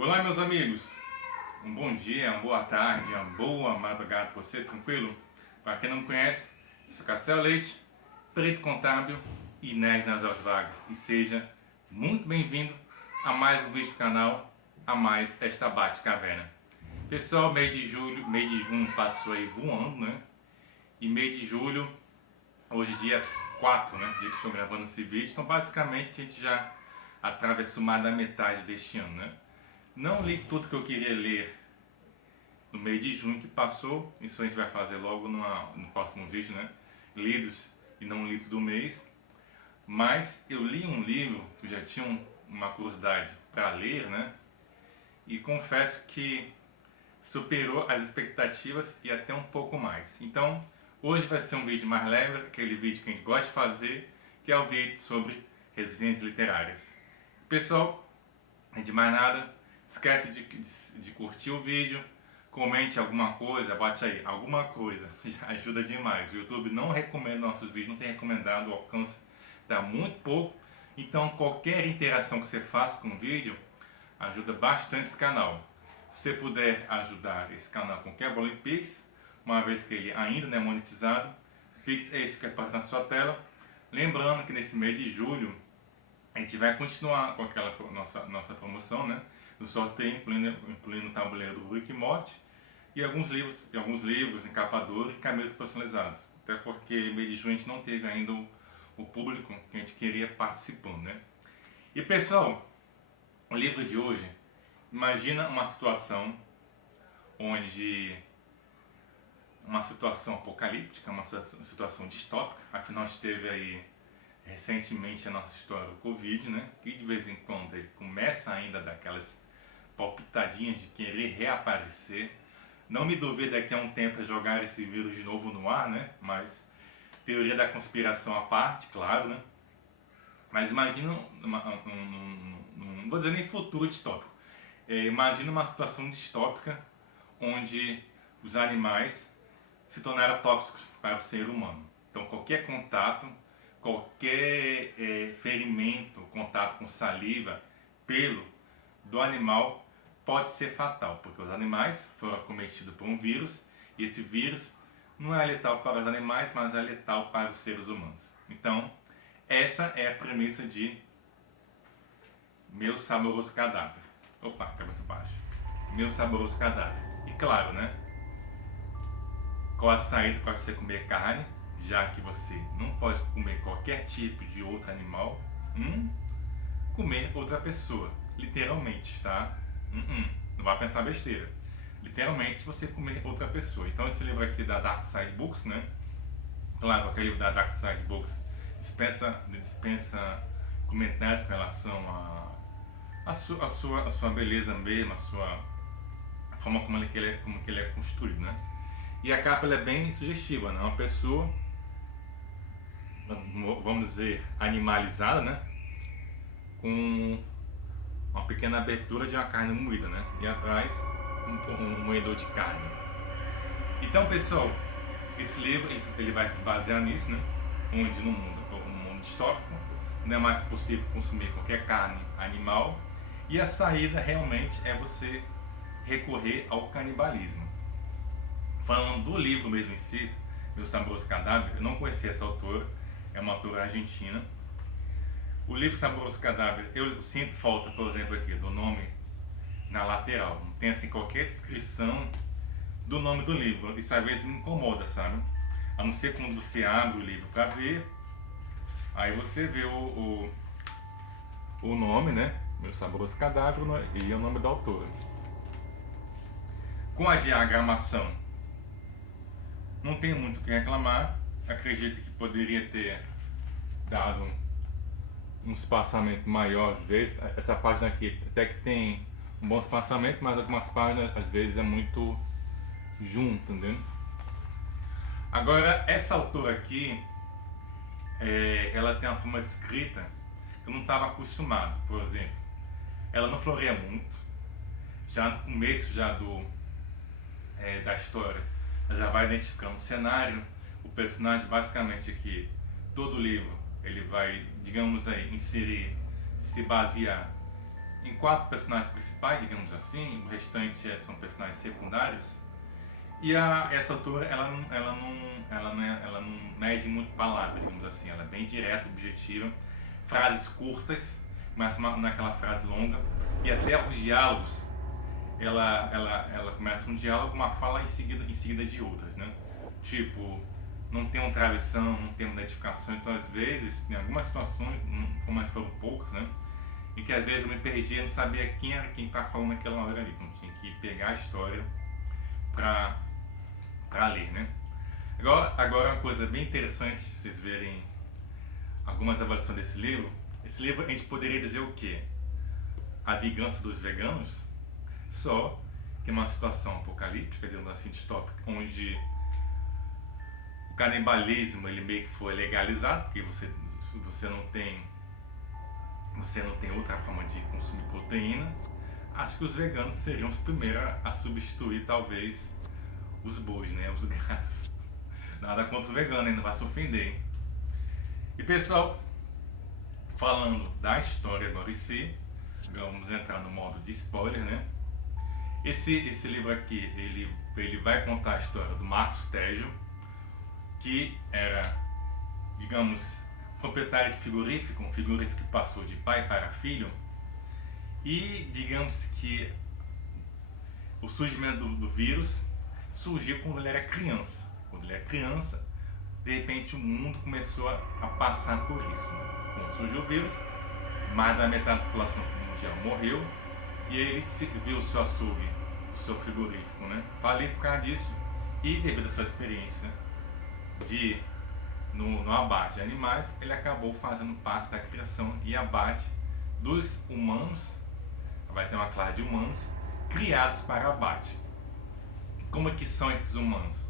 Olá, meus amigos. Um bom dia, uma boa tarde, uma boa madrugada para você, tranquilo? Para quem não me conhece, eu sou Cacel Leite, perito contábil e nerd nas horas vagas. E seja muito bem-vindo a mais um vídeo do canal, a mais esta Bate-Caverna. Pessoal, mês de julho, mês de junho passou aí voando, né? E mês de julho, hoje dia 4, né? Dia que estou gravando esse vídeo. Então, basicamente, a gente já atravessou mais da metade deste ano, né? Não li tudo que eu queria ler no mês de junho que passou. Isso a gente vai fazer logo no próximo vídeo, né? Lidos e não lidos do mês. Mas eu li um livro que eu já tinha uma curiosidade para ler, né? E confesso que superou as expectativas e até um pouco mais. Então, hoje vai ser um vídeo mais leve, aquele vídeo que a gente gosta de fazer, que é o vídeo sobre resenhas literárias. Pessoal, antes de mais nada, esquece de curtir o vídeo, comente alguma coisa, bate aí, alguma coisa, já ajuda demais. O YouTube não recomenda nossos vídeos, não tem recomendado, o alcance dá muito pouco. Então qualquer interação que você faça com o vídeo ajuda bastante esse canal. Se você puder ajudar esse canal com qualquer valor em Pix, uma vez que ele ainda não é monetizado, Pix é esse que aparece na sua tela. Lembrando que nesse mês de julho a gente vai continuar com aquela nossa promoção, né? Do sorteio, incluindo o tabuleiro do Rick e Morty e alguns livros, encapador e camisas personalizadas. Até porque mês de junho a gente não teve ainda o público que a gente queria participando, né? E pessoal, o livro de hoje, imagina uma situação apocalíptica, uma situação distópica. Afinal, a gente teve aí recentemente a nossa história do Covid, né? Que de vez em quando ele começa ainda daquelas palpitadinhas de querer reaparecer. Não me duvido daqui a um tempo jogar esse vírus de novo no ar, né? Mas teoria da conspiração à parte, claro, né? Mas imagina, não vou dizer nem futuro distópico, imagina uma situação distópica onde os animais se tornaram tóxicos para o ser humano. Então qualquer contato, qualquer ferimento, contato com saliva, pelo do animal pode ser fatal, porque os animais foram acometidos por um vírus e esse vírus não é letal para os animais, mas é letal para os seres humanos. Então, essa é a premissa de Meu Saboroso Cadáver. Opa, cabeça baixa. Meu Saboroso Cadáver. E claro, né? Qual a saída para você comer carne, já que você não pode comer qualquer tipo de outro animal? Comer outra pessoa, literalmente, tá? Não vai pensar besteira. Literalmente você comer outra pessoa. Então esse livro aqui da Dark Side Books, né? Claro, aquele livro da Dark Side Books dispensa comentários com relação a sua beleza mesmo, a forma como ele é construído, né? E a capa ela é bem sugestiva, né? Uma pessoa, vamos dizer, animalizada, né? Com uma pequena abertura de uma carne moída, né? E atrás um moedor de carne. Então, pessoal, esse livro ele vai se basear nisso, né? Onde no mundo distópico não é mais possível consumir qualquer carne animal e a saída realmente é você recorrer ao canibalismo. Falando do livro mesmo em si, Meu Saboroso Cadáver, eu não conhecia essa autora, é uma autora argentina. O livro Saboroso Cadáver, eu sinto falta, por exemplo, aqui do nome na lateral. Não tem assim qualquer descrição do nome do livro. Isso às vezes me incomoda, sabe? A não ser quando você abre o livro para ver, aí você vê o nome, né? Meu Saboroso Cadáver e o nome da autora. Com a diagramação, não tem muito o que reclamar. Acredito que poderia ter dado um espaçamento maior às vezes. Essa página aqui até que tem um bom espaçamento, mas algumas páginas às vezes é muito junto, entendeu? Agora essa autora aqui, ela tem uma forma de escrita que eu não estava acostumado. Por exemplo, ela não floreia muito. Já no começo da história, ela já vai identificando o cenário, o personagem. Basicamente aqui, todo o livro ele vai, digamos aí, se basear em 4 personagens principais, digamos assim, o restante são personagens secundários. E essa autora, ela não mede muito palavras, digamos assim, ela é bem direta, objetiva, frases curtas, mas naquela frase longa, e até os diálogos, ela começa um diálogo, uma fala em seguida de outras, né? Tipo, não tem uma travessão, não tem uma identificação, então às vezes, em algumas situações, mas foram poucas, né? E que às vezes eu me perdia, não sabia quem era quem estava falando naquela hora ali, então tinha que pegar a história para ler, né? Agora uma coisa bem interessante, vocês verem algumas avaliações desse livro. Esse livro a gente poderia dizer o quê? A vingança dos veganos? Só que é uma situação apocalíptica, digamos assim, distópica, onde o canibalismo ele meio que foi legalizado, porque você não tem outra forma de consumir proteína. Acho que os veganos seriam os primeiros a substituir talvez os bois, né, os gatos. Nada contra os veganos, ainda vai se ofender, hein? E pessoal, falando da história agora em si, vamos entrar no modo de spoiler, né? Esse livro aqui, ele vai contar a história do Marcos Tejo, que era, digamos, proprietário de frigorífico, um frigorífico que passou de pai para filho, e digamos que o surgimento do vírus surgiu quando ele era criança. Quando ele era criança, de repente o mundo começou a passar por isso. Quando surgiu o vírus, mais da metade da população mundial morreu, e ele viu o seu açougue, o seu frigorífico, né, falir por causa disso, e devido à sua experiência no abate de animais, ele acabou fazendo parte da criação e abate dos humanos. Vai ter uma classe de humanos criados para abate. Como é que são esses humanos?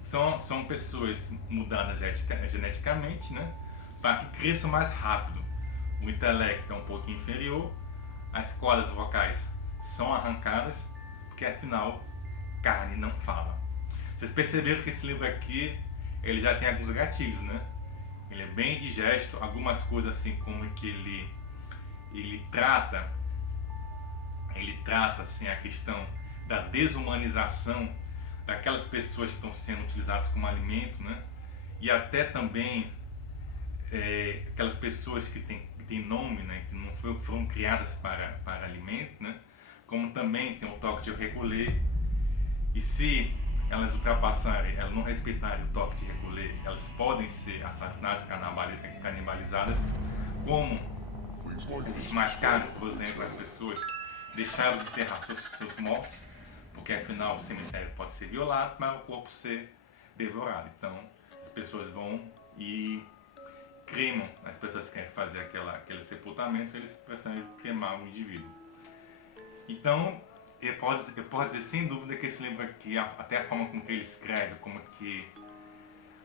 São pessoas mudadas geneticamente, né, para que cresçam mais rápido. O intelecto é um pouco inferior, as cordas vocais são arrancadas, porque afinal, carne não fala. Vocês perceberam que esse livro aqui, ele já tem alguns gatilhos, né? Ele é bem digesto, algumas coisas assim como que ele trata assim a questão da desumanização daquelas pessoas que estão sendo utilizadas como alimento, né? E até também aquelas pessoas que têm nome, né? Que não foram criadas para alimento, né? Como também tem o toque de recolher. E se elas ultrapassarem, elas não respeitarem o toque de recolher, elas podem ser assassinadas, canibalizadas. Como existe mais carne, por exemplo, as pessoas deixaram de enterrar seus mortos, porque afinal o cemitério pode ser violado, mas o corpo ser devorado. Então as pessoas vão e cremam. As pessoas que querem fazer aquele sepultamento, eles preferem cremar o indivíduo. Então eu posso dizer sem dúvida que esse livro aqui, até a forma como que ele escreve, como que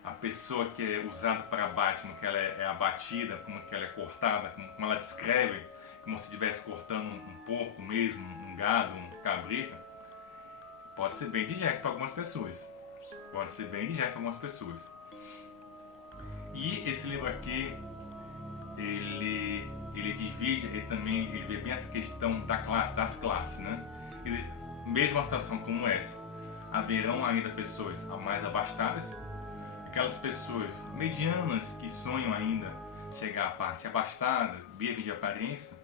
a pessoa que é usada para abate, como que ela é abatida, como que ela é cortada, como ela descreve, como se estivesse cortando um porco mesmo, um gado, um cabrito, pode ser bem digesto para algumas pessoas. E esse livro aqui, ele divide, ele vê bem essa questão das classes, né? Mesmo uma situação como essa, haverão ainda pessoas mais abastadas, aquelas pessoas medianas que sonham ainda chegar à parte abastada, vivem de aparência,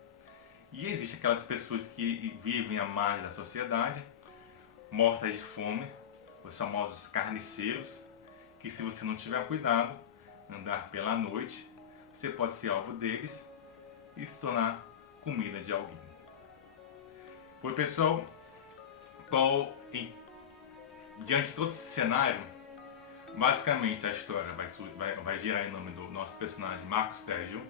e existem aquelas pessoas que vivem à margem da sociedade, mortas de fome, os famosos carniceiros, que se você não tiver cuidado, andar pela noite, você pode ser alvo deles e se tornar comida de alguém. Pois pessoal, diante de todo esse cenário, basicamente a história vai girar em nome do nosso personagem Marcos Tejo,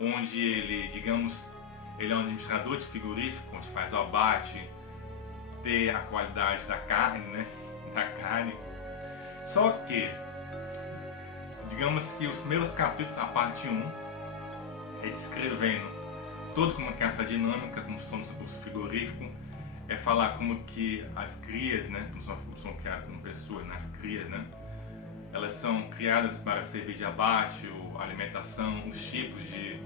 onde ele, digamos, ele é um administrador de frigorífico, onde faz o abate, ter a qualidade da carne, né? Só que, digamos que os primeiros capítulos, a parte 1, é descrevendo todo como é essa dinâmica, como são os frigoríficos, é falar como que as crias, né, não são criadas como pessoas, né, as crias, né, elas são criadas para servir de abate, ou alimentação, os tipos de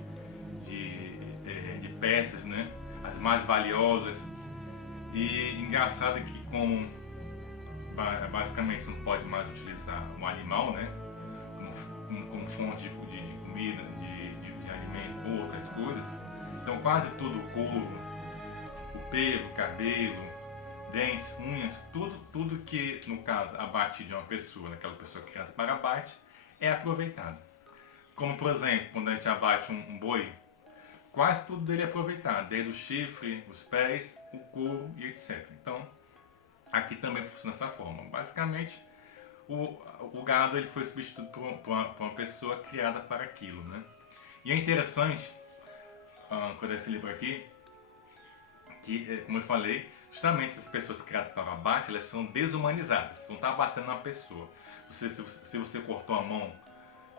peças, né, as mais valiosas. E engraçado é que como basicamente você não pode mais utilizar um animal, né, como fonte de comida, de alimento ou outras coisas, então quase tudo, o couro, o pelo, o cabelo, dentes, unhas, tudo que no caso abate de uma pessoa, aquela pessoa criada para abate, é aproveitado. Como por exemplo, quando a gente abate um boi, quase tudo dele é aproveitado, desde o chifre, os pés, o couro e etc. Então, aqui também funciona dessa forma. Basicamente, o gado ele foi substituído por uma pessoa criada para aquilo, né? E é interessante, quando esse livro aqui, que, como eu falei, justamente essas pessoas criadas para o abate, elas são desumanizadas, não está abatendo uma pessoa. Se você cortou a mão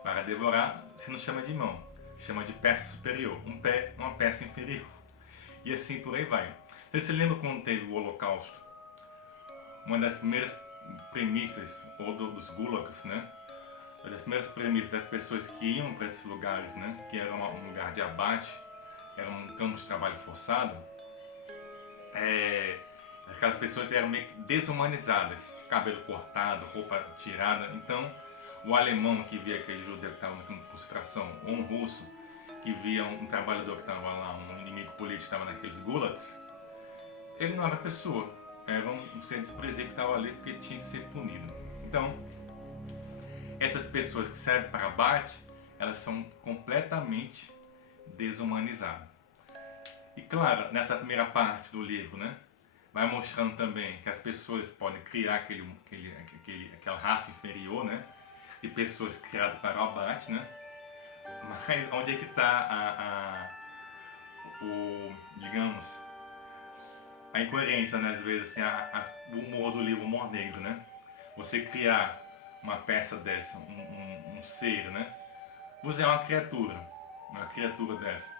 para devorar, você não chama de mão, chama de peça superior, um pé, uma peça inferior. E assim por aí vai. Você se lembra quando teve o Holocausto? Uma das primeiras premissas, ou dos gulags, né? Uma das primeiras premissas das pessoas que iam para esses lugares, né? Que era um lugar de abate, era um campo de trabalho forçado. Aquelas pessoas eram meio que desumanizadas, cabelo cortado, roupa tirada. Então, o alemão que via aquele judeu que estava em concentração, ou um russo que via um trabalhador que estava lá, um inimigo político que estava naqueles gulags, ele não era pessoa, era um ser desprezível que estava ali porque tinha que ser punido. Então, essas pessoas que servem para abate, elas são completamente desumanizadas. E claro, nessa primeira parte do livro, né, vai mostrando também que as pessoas podem criar aquela raça inferior, né, de pessoas criadas para o abate, né, mas onde é que está digamos, a incoerência, né, às vezes, assim, o humor do livro, o humor negro, né, você criar uma peça dessa, um ser, né, você é uma criatura dessa,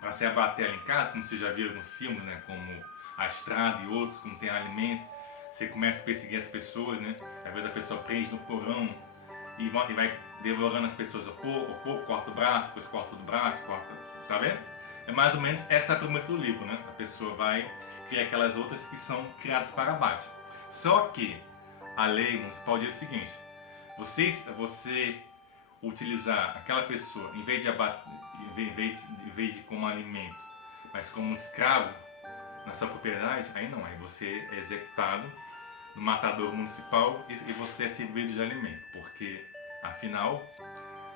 para se abater ela em casa, como você já viu nos filmes, né, como A Estrada e outros, como tem alimento, você começa a perseguir as pessoas, né, às vezes a pessoa prende no porão e vai devorando as pessoas ao pouco, corta o braço, depois corta todo o braço, tá vendo? É mais ou menos essa a premissa do livro, né, a pessoa vai criar aquelas outras que são criadas para abate. Só que a lei municipal diz o seguinte: você utilizar aquela pessoa, em vez de como alimento, mas como um escravo na sua propriedade, aí não, aí você é executado no matador municipal e você é servido de alimento, porque afinal,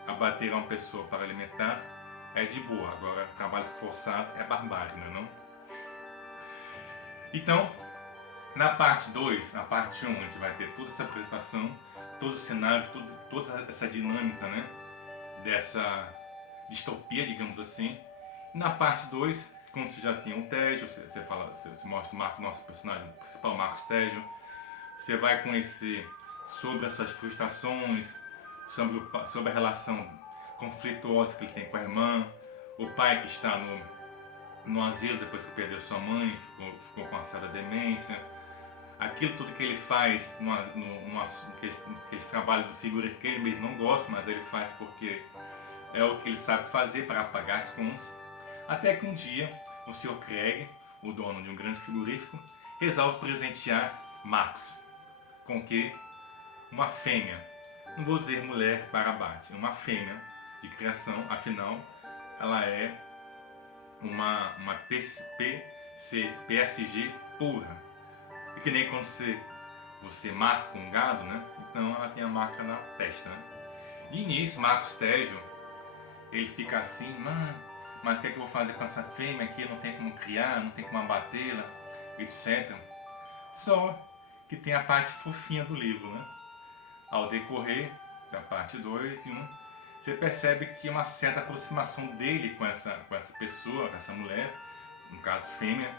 abater uma pessoa para alimentar é de boa, agora trabalho esforçado é barbárie, não é não? Então, na parte 2, na parte 1, a gente vai ter toda essa apresentação, todos os cenários, toda essa dinâmica, né, dessa distopia, digamos assim. E na parte 2, quando você já tem um Tejo, você mostra o nosso personagem principal, Marcos Tejo, você vai conhecer sobre as suas frustrações, sobre a relação conflituosa que ele tem com a irmã, o pai que está no asilo depois que perdeu sua mãe, ficou com uma certa demência, aquilo tudo que ele faz aquele trabalho do frigorífico que ele mesmo não gosta, mas ele faz porque é o que ele sabe fazer para pagar as contas, até que um dia o Sr. Craig, o dono de um grande frigorífico, resolve presentear Marcos com que uma fêmea, não vou dizer mulher para abate, uma fêmea de criação, afinal ela é uma PSG pura. E que nem quando você marca um gado, né? Então ela tem a marca na testa, né? E nisso, Marcos Tejo, ele fica assim, mano, mas o que é que eu vou fazer com essa fêmea aqui? Não tem como criar, não tem como abatê-la, etc. Só que tem a parte fofinha do livro, né? Ao decorrer da parte 2 e 1, você percebe que uma certa aproximação dele com essa pessoa, com essa mulher, no caso fêmea,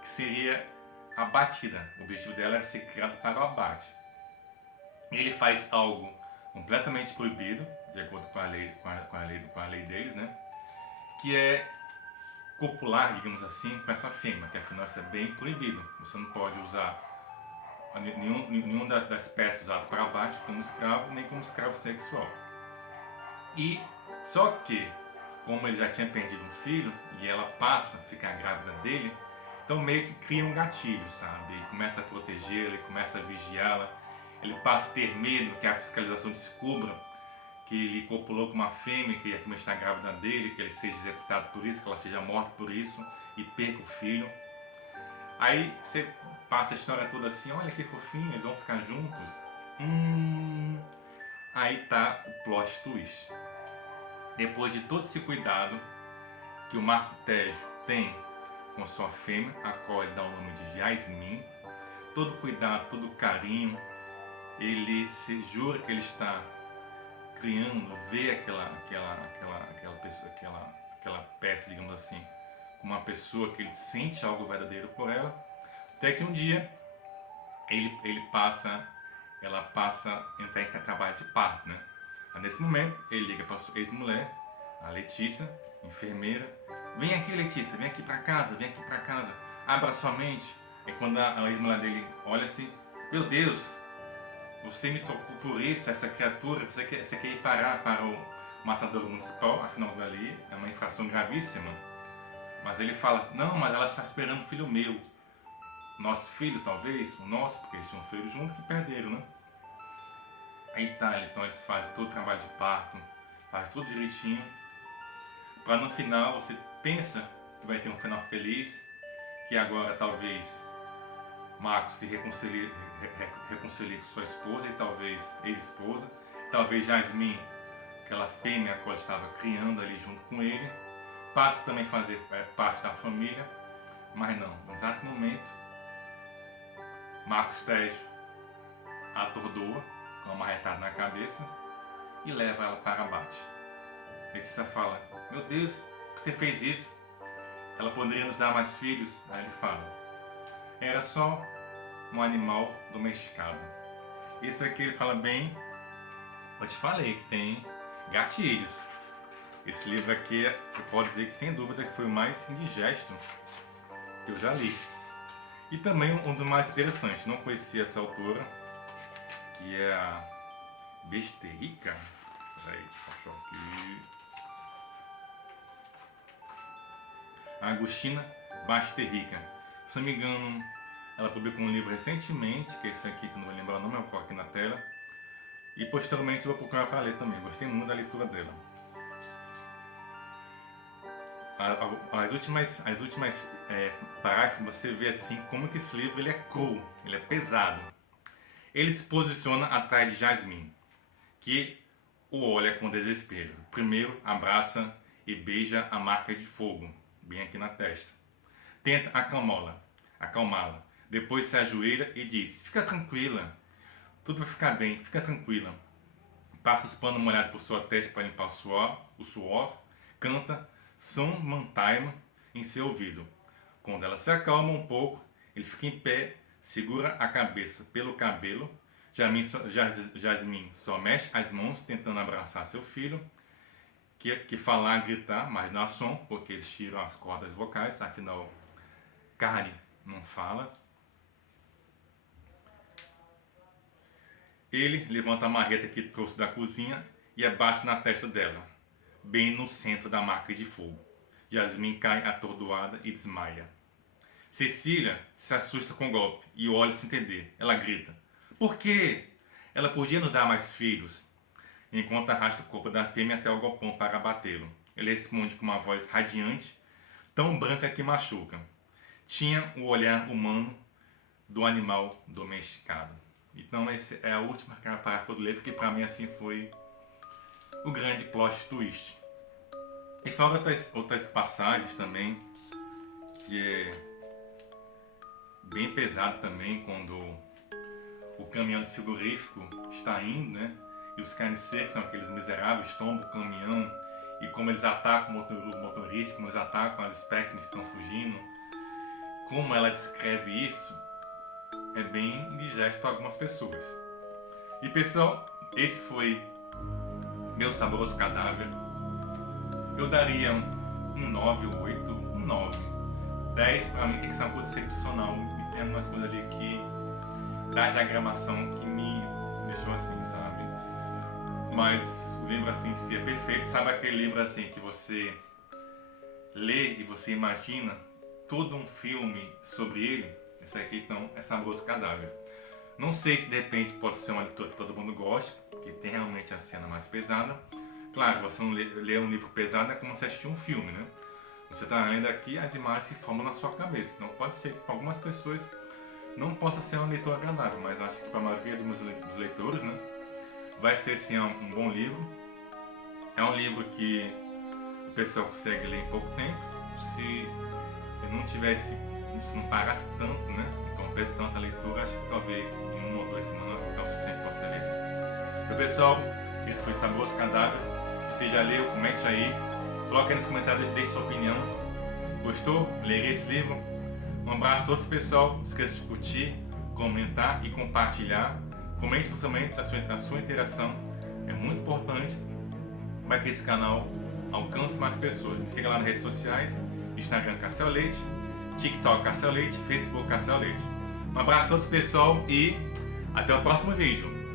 que seria abatida. O objetivo dela era ser criado para o abate. E ele faz algo completamente proibido, de acordo com a lei deles, né? Que é copular, digamos assim, com essa fêmea, que afinal isso é bem proibido. Você não pode usar nenhuma das peças usadas para abate como escravo, nem como escravo sexual. E só que, como ele já tinha perdido um filho e ela passa a ficar grávida dele, então meio que cria um gatilho, sabe? Ele começa a protegê-la, ele começa a vigiá-la, ele passa a ter medo que a fiscalização descubra que ele copulou com uma fêmea, que a fêmea está grávida dele, que ele seja executado por isso, que ela seja morta por isso e perca o filho. Aí você passa a história toda assim, olha que fofinho, eles vão ficar juntos. Aí tá o plot twist. Depois de todo esse cuidado que o Marco Tejo tem com sua fêmea, a qual ele dá o nome de Yasmin, todo cuidado, todo carinho, ele se jura que ele está criando, vê aquela peça, digamos assim, como uma pessoa que ele sente algo verdadeiro por ela, até que um dia ela passa a entrar em trabalho de parto, né? Aí, nesse momento ele liga para sua ex-mulher, a Letícia, enfermeira, vem aqui Letícia, vem aqui para casa, abra sua mente. E quando a ex-mulher dele olha assim, meu Deus, você me tocou por isso, essa criatura, você quer ir parar para o matadouro municipal, afinal dali é uma infração gravíssima. Mas ele fala, não, mas ela está esperando um filho meu. Nosso filho, talvez, o nosso, porque eles tinham um filho junto que perderam, né? Aí tá, então eles fazem todo o trabalho de parto, faz tudo direitinho, para no final você pensa que vai ter um final feliz, que agora talvez Marcos se reconcilie com sua esposa e talvez ex-esposa, talvez Yasmin, aquela fêmea a qual estava criando ali junto com ele, passe também a fazer parte da família, mas não, no exato momento Marcos Tejo a atordoa com uma marretada na cabeça e leva ela para abate. Letícia fala, meu Deus, por que você fez isso? Ela poderia nos dar mais filhos? Aí ele fala, era só um animal domesticado. Isso aqui ele fala bem, eu te falei que tem gatilhos. Esse livro aqui, eu posso dizer que sem dúvida foi o mais indigesto que eu já li. E também um dos mais interessantes, não conhecia essa autora, que é a Basterrica. Peraí, deixa eu achar aqui. A Agostina Basterrica. Se não me engano, ela publicou um livro recentemente, que é esse aqui, que eu não vou lembrar o nome, eu vou colocar aqui na tela. E posteriormente eu vou procurar para ler também, gostei muito da leitura dela. As últimas parágrafos você vê assim como que esse livro ele é cru, ele é pesado. Ele se posiciona atrás de Yasmin, que o olha com desespero. Primeiro abraça e beija a marca de fogo, bem aqui na testa. Tenta acalmá-la. Depois se ajoelha e diz, fica tranquila, tudo vai ficar bem, fica tranquila. Passa os panos molhados por sua testa para limpar o suor, canta Som Mantaima em seu ouvido. Quando ela se acalma um pouco, ele fica em pé, segura a cabeça pelo cabelo. Yasmin só mexe as mãos tentando abraçar seu filho, que falar, gritar, mas não há som, porque eles tiram as cordas vocais, afinal, carne não fala. Ele levanta a marreta que trouxe da cozinha e abate na testa dela, bem no centro da marca de fogo. Yasmin cai atordoada e desmaia. Cecília se assusta com o golpe e olha sem entender. Ela grita, por quê? Ela podia nos dar mais filhos. Enquanto arrasta o corpo da fêmea até o galpão para abatê-lo. Ele responde com uma voz radiante, tão branca que machuca. Tinha o olhar humano do animal domesticado. Então essa é a última parágrafo do livro, que para mim assim foi o grande plot twist. E fora outras passagens também, que é bem pesado também, quando o caminhão do frigorífico está indo, né? E os carniceiros, são aqueles miseráveis, tombam o caminhão, e como eles atacam o motorista, como eles atacam as espécimes que estão fugindo, como ela descreve isso, é bem indigesto para algumas pessoas. E pessoal, esse foi Meu Saboroso Cadáver. Eu daria um 9 ou 8, um 9. 10 para mim tem que ser uma coisa excepcional. E tem algumas coisas ali que da diagramação que me deixou assim, sabe? mas o livro assim em si é perfeito. Sabe aquele livro assim que você lê e você imagina todo um filme sobre ele? Esse aqui então é Saboroso Cadáver. Não sei se de repente pode ser uma leitura que todo mundo gosta, porque tem realmente a cena mais pesada. Claro, você não lê um livro pesado é como você assistir um filme, né? Você está lendo aqui, as imagens se formam na sua cabeça. Então pode ser que para algumas pessoas não possa ser uma leitura agradável, mas acho que para a maioria dos leitores, né, vai ser sim um bom livro. É um livro que o pessoal consegue ler em pouco tempo. Se não parasse tanto, né? Então pese tanta leitura, acho que talvez em 1 ou 2 semanas é o suficiente para você ler. Então, pessoal, esse foi Saboroso Cadáver. Se você já leu, comente aí. Coloque aí nos comentários, deixe sua opinião. Gostou? Leia esse livro? Um abraço a todos, pessoal. Não esqueça de curtir, comentar e compartilhar. Comente principalmente a sua interação. É muito importante para que esse canal alcance mais pessoas. Me siga lá nas redes sociais. Instagram Cassel Leite, TikTok Cassel Leite, Facebook Cassel Leite. Um abraço a todos, pessoal, e até o próximo vídeo.